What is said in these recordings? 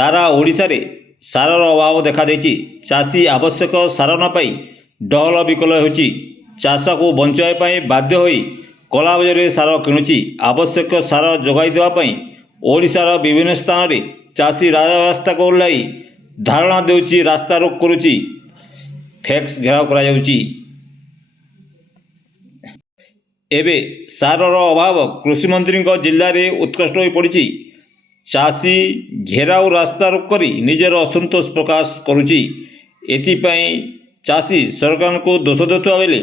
सारा ओडिशारे सारर अभाव देखा देछि। चाषी आवश्यक सार न पाई डहल विकल होछि। चाष को बंचाई पाई बाध्य होई कला बजारे सार किणुछि। आवश्यक सार जोगाई देवा पाई ओडिशार विभिन्न स्थान रे चाषी रास्ता को ओह्लाई धारणा देउछि, रास्ता रोक करुछि, फैक्स घेराव करा जाउछि। एबे सारर अभाव कृषि मंत्री जिले में उत्कृष्ट हो पड़ी। चाषी घेराव रास्ता रोक करी निजर असंतोष प्रकाश करुछि। एथिपाई चाषी सरकार को दोष देता बेले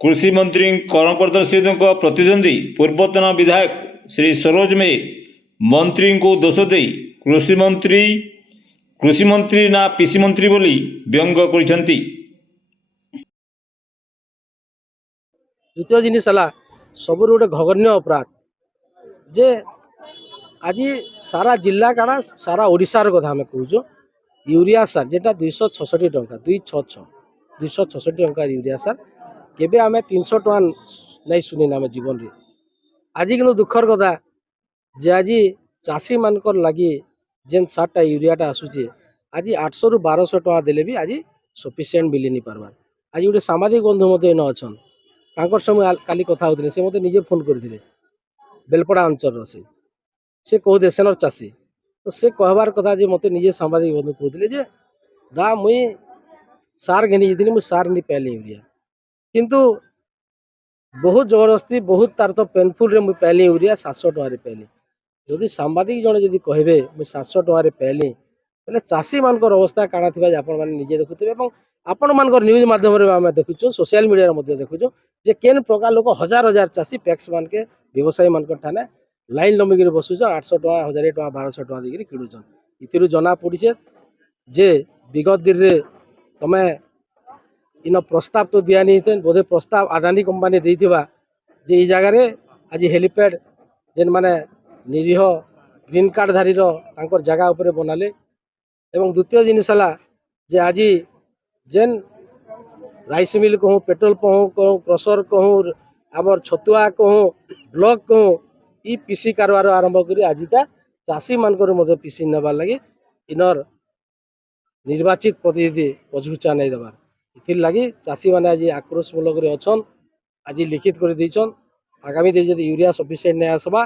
कृषि मंत्री कर्णवर्धन सिंह प्रतिद्वंदी पूर्वतन विधायक श्री सरोज मेहर मंत्री को दोष दे कृषि मंत्री ना पीसी मंत्री बोली व्यंग करिसेंती। द्वितीय जिनिस है सब गोटे घगन्य अपराध जे आज सारा जिला काना सारा ओडिशार कथा आम कहूँ। यूरिया सार जेटा 266 टंका 266 टंका यूरिया सार केबे आम 300 टंका नहीं शुणी आम जीवन रे। आज कि दुखर कथा जे आज चाषी मानकर लगी जेन सारटा यूरियाटा आसूचे आज 800 रु 1200 टंका देले भी आज सफिशिएंट मिली नहीं पार्बार। आज गोटे सामाजिक बंधु मत इन अच्छा तांकर समय काली कथा होते से मते निजे फोन करते बेलपड़ा अंचल से कहते सेनर चाषी तो से कहबार कथा जे मते निजे सामाजिक बंधु कहते जे दा मुई सार घिनी जाइली मुई सार नहीं पाइली यूरिया किंतु बहुत जबरदस्ती बहुत तार तो पेनफुल रे मुई पाइली यूरिया 700 टंका पाइली। जदि सांबादिक जड़े जदि कहे मुई 700 टंका पाइली बोले चाषी मानकर अवस्था काଣା थिबा आपण माने निजे देखुथिबे एवं आपण मानकर न्यूज माध्यम रे आमे देखुछु सोशल मीडिया मध्ये देखुछु जे केन प्रकार लोक हजार हजार चाषी पैक्स मान के व्यवसायी मानकर ठाने लाइन लंबिक बसुछन 800 टंका 1000 टंका 1200 टंका देकर किणुछन। इतिरु जना पड़ीछे जे विगत दिन रे तमे इन प्रस्ताव तो दिया नहीं थे बोधे प्रस्ताव अडानी कंपनी देइथिबा जे ई जगह रे आज हेलीपैड जेन माने निरीह ग्रीन कार्ड धारी तांकर जगह उपरे बनाले। एवं द्वितीय जिनिस है जे आज जेन राइस मिल कहूँ पेट्रोल पंप कहूँ क्रसर कहूँ आमर छतुआ कहूँ ब्लॉक कहूँ ई पीसी कारबार आरंभ कर आजिका चाषी मानकर मध्य पीसी नेबार लगी इनर निर्वाचित प्रतिनिधि पछुचा नहीं देवार। इथिर लगी चाषी मैंने आज आक्रोश मूलक अच्छन आज लिखित कर देछन। आगामी दिन जब यूरिया सफिशिएंट नहीं आसबा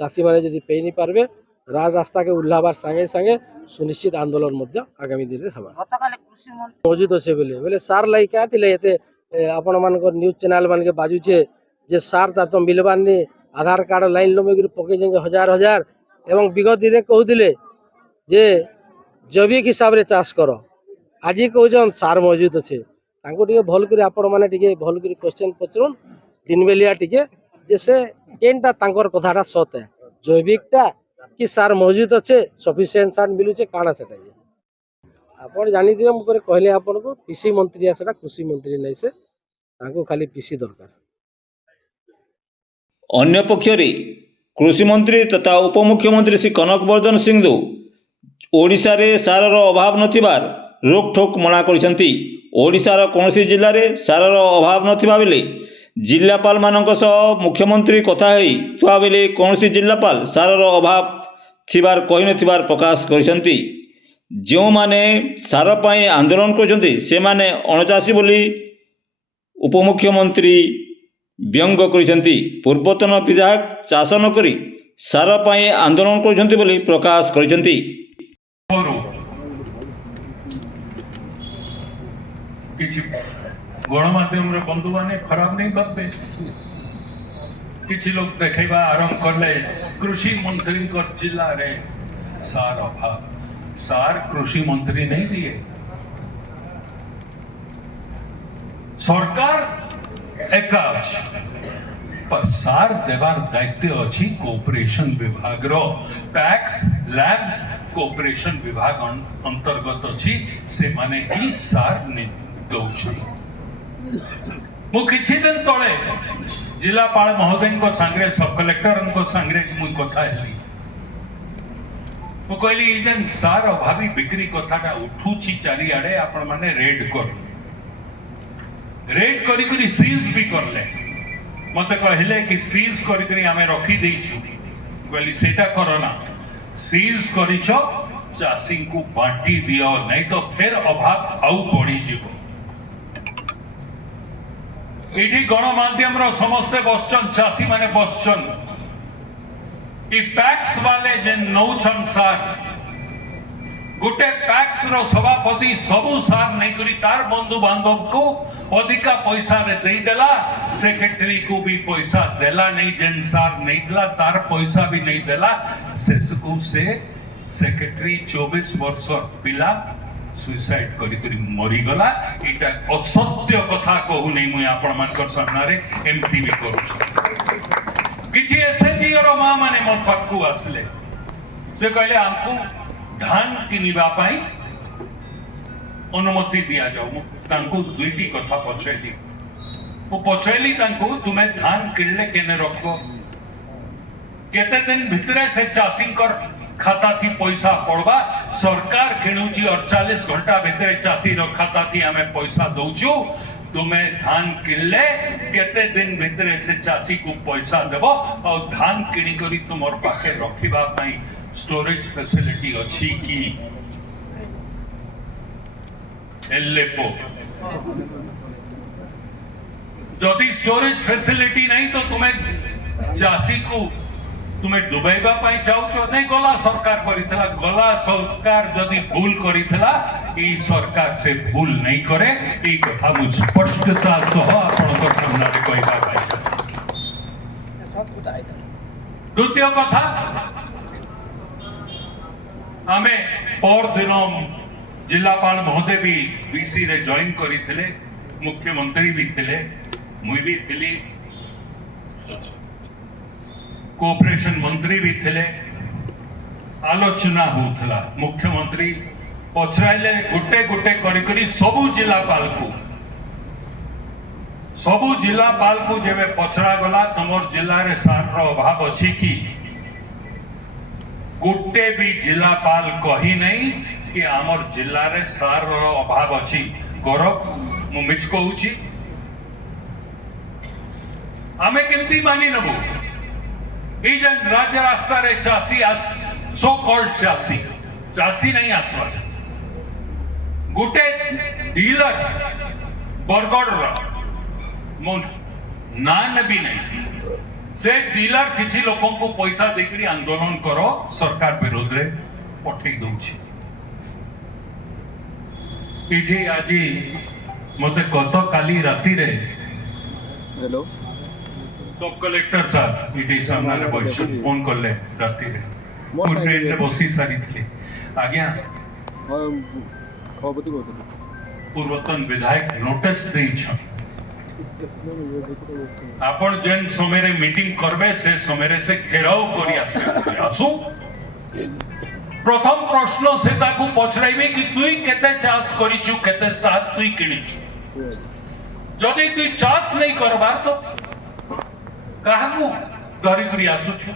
चाषी मैंने जब पे नहीं पार्बे रास्ता के उल्लाबार संगे संगे सुनिश्चित आंदोलन मध्य आगामी दिन में हवा मौजूद अच्छे बोले सार लाई क्या थी आपण मान न्यूज चैनल मान के बाजुचे जे सार तार तो मिलबार नहीं आधार कार्ड लाइन लंबे पकई हजार हजार एवं विगत दिन कहते जे जैविक हिसाब से चाष कर आज कहन सार मौजूद अच्छे भल कर आपण मैंने भल कर क्वेश्चन पचरुन दिन बेलिया जे से केनटा तांकर कथाटा सत है जैविकटा कि सार मौजूद अच्छे सफिशिएंट सार मिलूचे काଣା से आप जानी मुझे कहले आपन को पीसी मंत्री आसला कृषि मंत्री नहीं से खाली पीसी दरकार। अन्य पक्षरे कृषि मंत्री तथा उपमुख्यमंत्री श्री कनकवर्धन सिंह ओडिशा रे सारर अभाव नथिबार रोकठोक मना करिसेंती। ओडिशार कौनसी जिले में सारर अभाव नथिबा बेले जिलापाल मानक सह मुख्यमंत्री कथा होता बेले कौनसी जिलापाल सारर अभाव थिबार कहि नथिबार प्रकाश करिसेंती। जो माने सार पाई आंदोलन करछंती से माने अणचाषी बोली उपमुख्यमंत्री व्यंग करिसेंती। पूर्वतन विधायक चाष न करी सार पाई आंदोलन करछंती बोली प्रकाश करिसेंती। किछि गणमाध्यम रे बंधु माने खराब नहीं भाबे किछि लोग देखैबा आरंभ करले कृषि मंत्री को जिला रे सार अभाव सार कृषि मंत्री नहीं दिए सरकार एकाच पर सार देवार दायित्व अच्छी कोऑपरेशन विभाग रो टैक्स लैब्स कोऑपरेशन विभाग अंतर्गत अच्छी से माने ही सार दौछ। मु किछि दिन तले जिलापाल महोदय सांगे सब कलेक्टर सांगे मुझे कथा हेली मु कहली जेन सार अभावी बिक्री कथाटा उठुची चारिआडे आपण माने रेड करी सीज भी करले मत कहले कि सीज करी आमे रखी देइछु कहली सेटा करना सीज करिछ चाषी को बांटी दियो नहीं तो फिर अभाव आउ बढ़ी जीव ये गणमाध्यम समस्ते बसचन चाषी माने बसचन ई पैक्स वाले जे नौछन सार गोटे पैक्स रो सभापति सबू सार नहीं करी तार बंधु बांधव को अधिका पैसा रे दे देला सेक्रेटरी को भी पैसा देला नहीं जेन सार नहीं दिला तार पैसा भी नहीं देला शेषकू से सेक्रेटरी 24 वर्ष पिला सुइसाइड करी मरी गला एटा असत्य कथा कहू नहीं मुई आपण मानकर सामना रे एमती भी करू किछि एसएचजी रो मां माने मोर पाखु आसले से कहले हमकु धान किनिबा पाई अनुमति दिया जाऊ तांको दुईटी कथा पछैली वो पछैली तांको तुमे धान किनले केने रखबो केते दिन भितरे से चाषी कर खाता थी पैसा पड़वा सरकार किणुची 48 घंटा भितरे चाषी रो खाता थी हमें पैसा दउछु तुम्हें धान किनले केते दिन भितरे से चाषी को पैसा देबो और धान किणी करी तुमर पाखे रखिबा पाई स्टोरेज फैसिलिटी अच्छी की एलेपो जदि स्टोरेज फैसिलिटी नहीं तो तुम्हें चाषी को तुम्हें डुबाइबा पाई चाहूचो नहीं गला सरकार करितला गला सरकार जदि भूल करितला ई सरकार से भूल नहीं करे ई कथा मु स्पष्टता सह आपनकर सामने कहबा पाई द्वितीय कथा आमे पर दिन जिलापाल महोदय भी बीसी रे जॉइन करिथिले मुख्यमंत्री भी थिले मुई भी थिली कोऑपरेशन मंत्री भी थिले आलोचना होथला मुख्यमंत्री पछराइले गुटे गुटे करी करी सबु जिलापाल को जेबे पछरा गला तमर जिल्ला रे सार रो अभाव अछि कि गुटे भी जिलापाल कही नहीं कि आमर जिल्ला रे सार रो अभाव अछि गौरव मु मिछ कहूची आमे केमती मानी नबो जन राज्य रास्ता रे चाषी सो कॉल्ड चाषी नहीं आसवा गोटे डीलर बरगढ़ नान भी नहीं से डीलर किसी लोगों को पैसा देकरी आंदोलन करो सरकार विरोध रे पठे दउछि इठी आजी मते गत काली राती रे हेलो सब कलेक्टर साहब इटी सामने बैठ फोन करले राती रे मु ट्रेन रे बसी सारी थी आज्ञा खबरती कहते पूर्वतन विधायक नोटिस देई छ आपण जेन समय रे मीटिंग करबे से समय रे से घेराव करी आसु प्रथम प्रश्न से ताकू पछराइबे कि तुई केते चाष करिछु केते साथ तुई किनिछु जदि तुई चाष नहीं करबार तो काहू धरी करी आसुछु